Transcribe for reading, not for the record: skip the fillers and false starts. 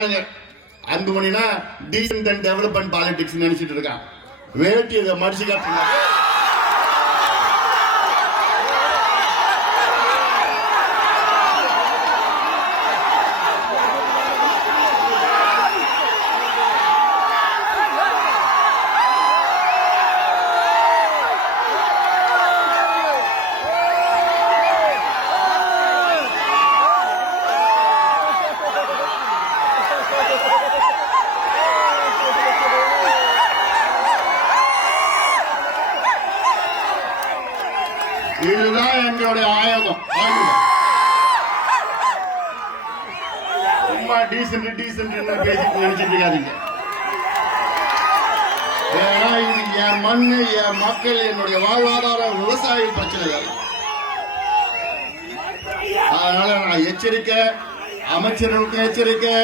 அன்புமணினா descent and development politics நினைச்சிட்டு இருக்கான். வேட்டி இதை மடிச்சு காட்டுங்க. இதுதான் எங்களுடைய ஆயுதம். சும்மா டீசென்ட் பேசிட்டு நினைச்சிட்டு இருக்காதீங்க. ஏன்னா இது என் மண்ணு, என் மக்கள், என்னுடைய வாழ்வாதார விவசாய பிரச்சனைகள். அதனால நான் எச்சரிக்கை, அமைச்சர்களுக்கு எச்சரிக்கை,